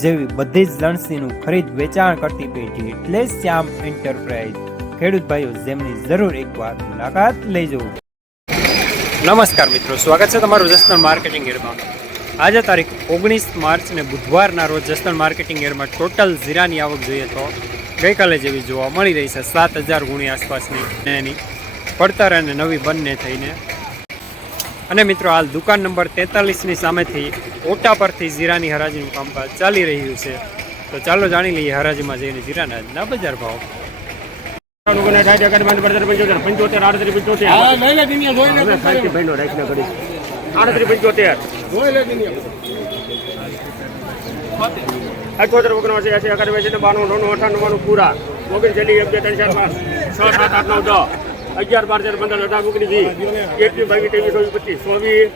જેવી બધી જ લણસીનું ખરીદ વેચાણ કરતી પેઢી એટલે શ્યામ એન્ટરપ્રાઇઝ ખેડૂત ભાઈઓ, જેમની જરૂર એકવાર મુલાકાત લેજો. નમસ્કાર મિત્રો, સ્વાગત છે તમારું જસનલ માર્કેટિંગ એરમાં આજે તારીખ ઓગણીસ માર્ચ ને બુધવારના રોજ જસનલ માર્કેટિંગ એરમાં ટોટલ જીરાની આવક જોઈએ તો ગઈકાલે જેવી જોવા મળી રહી છે સાત હજાર ગુણી આસપાસની. એની પડતર અને નવી બંને થઈને અને મિત્રો હાલ દુકાન નંબર તેતાલીસની સામેથી ઓટા પરથી જીરાની હરાજીનું કામકાજ ચાલી રહ્યું છે. તો ચાલો જાણી લઈએ હરાજીમાં જઈને જીરાના આજના બજાર ભાવ. અઠોતેર ઓગણસી એસી બાણું નવ્વાણું અઠાણું પૂરા. ઓગણ છેલ્લી એક બે ત્રણ ચાર પાંચ છ સાત આઠ નવ દસ. અગિયાર બાર તેર પંદર અઢાર ઓગણીસ વીસ એકવીસ બાવીસ ત્રેવીસ ચોવીસ પચીસ. ચોવીસ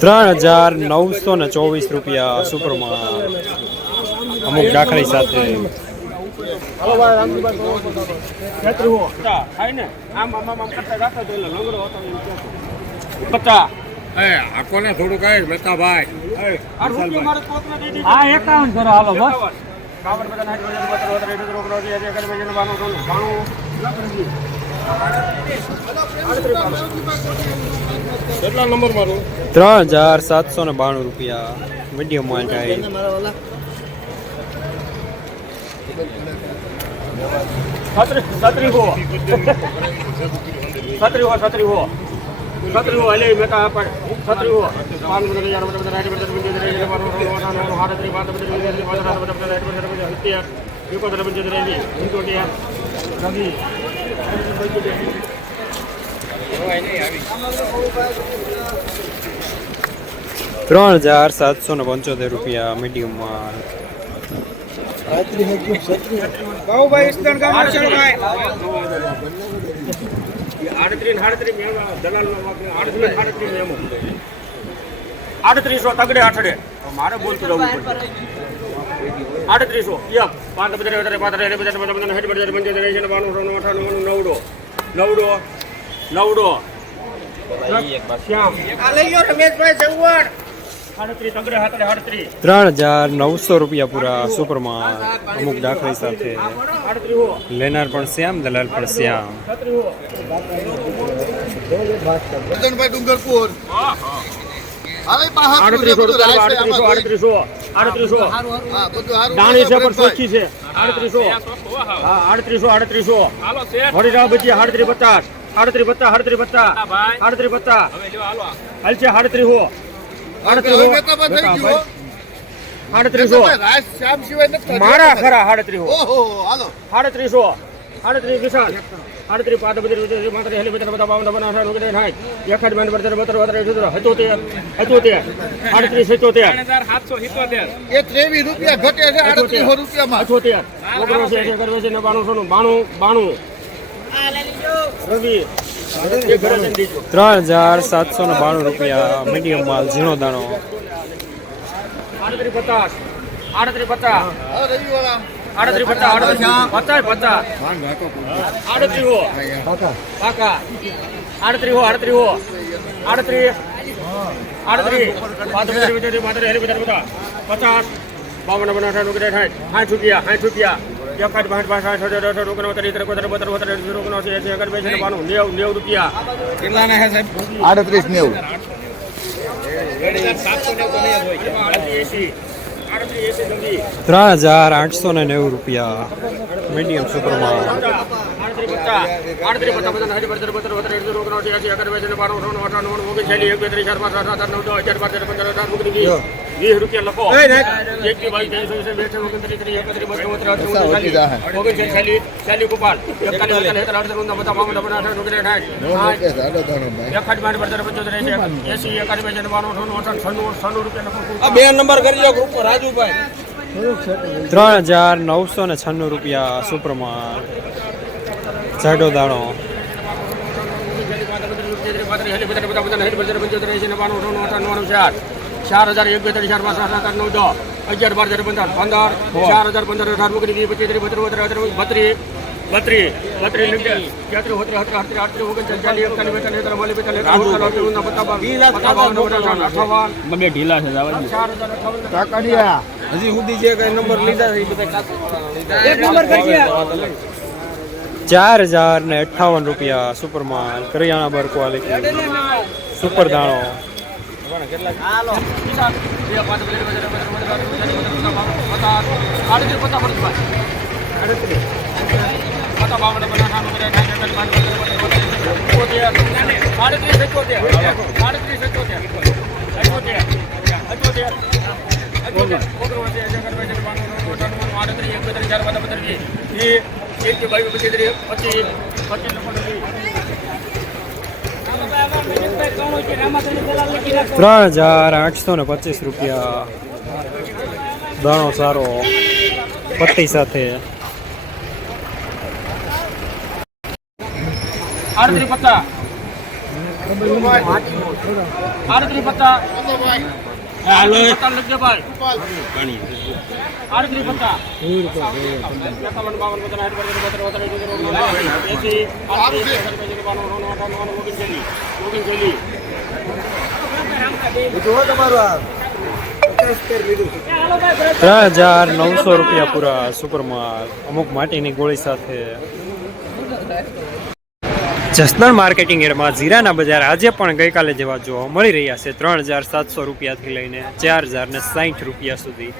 ત્રણ હજાર નવસો ને ચોવીસ રૂપિયા સુપરમાં અમુક દાખલી સાથે. હો. પચાસ એ, થોડું કઈ આ રૂપિયો મારે પોતને દઈ દીધો. બધા ત્રાણું, બાણું. કેટલા નંબર મારું? ત્રણ હજાર સાતસો ને બાણું રૂપિયા. મીડિયમ માલ ટાઈપ. છત્રીસ છત્રી હો છત્રીસ હો છત્રીસ હો છત્રીસ હો એટલે મેં કહા પણ છત્રીસ હો પાંચ બધા હજાર બધા બધા રાઈટ બધા પંચોતેર એંસી, બાણું, ત્રાણું, અઠાણું, સાડત્રીસ, પાંચ બધા બધા બધા બધા બધા બધા રાઈટ બધા બધા સિત્તેર, એકોતેર, પંચોતેર, એંસી, પંચોતેર, છવ્વીસ. ત્રણ હજાર સાતસો ને પંચોતેર રૂપિયા મીડિયમ માલ આડત્રીસ આડત્રીસ નહીં. આડત્રીસ મેમો. આડત્રીસો તગડે આઠડે. તો મારે બોલતું રહેવું પડે આડત્રીસો યક પાંચ પચાસ વધારે પાંચ વધારે પચાસ પચાસ હેઠ પચાસ પંચોતેર ને બાણું ત્રાણું અઠાણું નવડો. નવડો. નવડો. શ્યામ. આડત્રીસ તગડે હાથડે આડત્રીસ ત્રણ હજાર નવસો રૂપિયા પૂરા સુપરમાં અમુક દાખલા સાથે લેનાર પણ શ્યામ દલાલ પણ શ્યામ. આડત્રીસો આડત્રીસો આડત્રીસો પચાસ. આડત્રીસ પચાસ આડત્રીસ પચાસ. આડત્રીસ પચાસ. હાલ છે આડત્રીસ હો. આડત્રીસ. મારા ખરા આડત્રીસ આડત્રીસો આડત્રીસ વિશાલ. આડત્રીસ બત્રીસ બત્રીસ પાંત્રીસ હેલી બત્રીસ બધા બાવન અઠાવન ઓગણીસ સાઠ એકાદ બાવન બત્રીસ બત્રીસ બત્રીસ અઠ્યોતેર અઠ્યોતેર અઠ્યોતેર આડત્રીસ સિત્તોતેર એ ત્રેવીસ રૂપિયા ઘટે છે આડત્રીસો રૂપિયામાં. અઠોતેર ઓગણસી છે કરવે છે ને બાણું સોનું બાણું બાણું. રવિ. ત્રણ હજાર સાતસો ને બાણું રૂપિયા મીડિયમ માલ, ઝીણો દાણો. પચાસ. બાવન સાઠ સાઠ રૂપિયા સાઠ રૂપિયા. એકાઠ બાઠ બાઠ સાઠ અઠાઠ અઠાઠ ઓગણપચાસ ત્રીસ બત્રીસ બત્રીસ બત્રીસ જીરો છે એસી બે છે બાણું નેવ નેવ રૂપિયા કેટલા આડત્રીસ એસી આડત્રીસ નેવ નવી ત્રણ હજાર આઠસો ને નેવું રૂપિયા મીડિયમ સુપરમાં બધા ઓગણસી બેસી ઓગણીસ ઓગણીસ વીસ વીસ રૂપિયા લખો એકથી બાવીસ ત્રેવીસ ચોવીસ બેઠે ઓગણત્રીસ ત્રીસ એકત્રીસ પૈસા વધી જાહે. ઓગણસિત્તેર છેલ્લી છેલ્લી ગોપાલ એકતાલીસ બેતાલીસ તેતાલીસ અડતાલીસ ઓગણસાઠ બધા બાવન છપ્પન અઠાવન ઓગણસાઠ સાઠ કે સાડો ત્રણ ભાઈ એકાઠ બાઠ પંચોતેર એસી એસી બે બાણું અઠાણું અઠાણું છન્નું છન્નું રૂપિયા લખો બે નંબર કરી લો ગ્રુપ રાજુભાઈ ત્રણ હજાર નવસો ને છન્નું રૂપિયા સુપ્રમાણ જાડો દાણો ચાર હજાર એક બે ત્રણ ચાર પાંચ સાત આઠ નવ દસ. અગિયાર બાર હજાર પંદર. પંદર ચાર હજાર પંદર અઢાર ઓગણીસ વીસ પચીસ ત્રીસ બત્રીસ બત્રીસ. બત્રીસ. બત્રીસ બત્રીસ ચાલીસ એકતાલીસ બેતાલીસ બેતાલીસ અઠાવન ઢીલા છે ચાર હજાર હજી સુધી જે કઈ નંબર લીધા છે ચાર હજાર ને અઠ્ઠાવન રૂપિયા સુપરમાન કરિયાણા બર ક્વોલિટી સુપર દાણો. ત્રણ હજાર આઠસો ને પચીસ સારો પત્તી સાથે આડત્રીસ પત્તા આડત્રીસ પત્તા હાલો પત્તા લખજો ભાઈ આડત્રીસ પત્તા એકાવન બાવન પચાસ સાઠ હજાર આઠસો ને પચીસ રૂપિયા દાણો સારો પટ્ટી સાથે ઓગણચાલીસ ત્રણ હજાર નવસો રૂપિયા પૂરા સુપરમાલ અમુક માટીની ગોળી સાથે. જસનલ માર્કેટિંગ એરમાં જીરાના બજાર આજે પણ ગઈકાલે જેવા જોવા મળી રહ્યા છે. ત્રણ હજાર સાતસો રૂપિયાથી લઈને ચાર હજાર ને સાહીઠ રૂપિયા સુધી.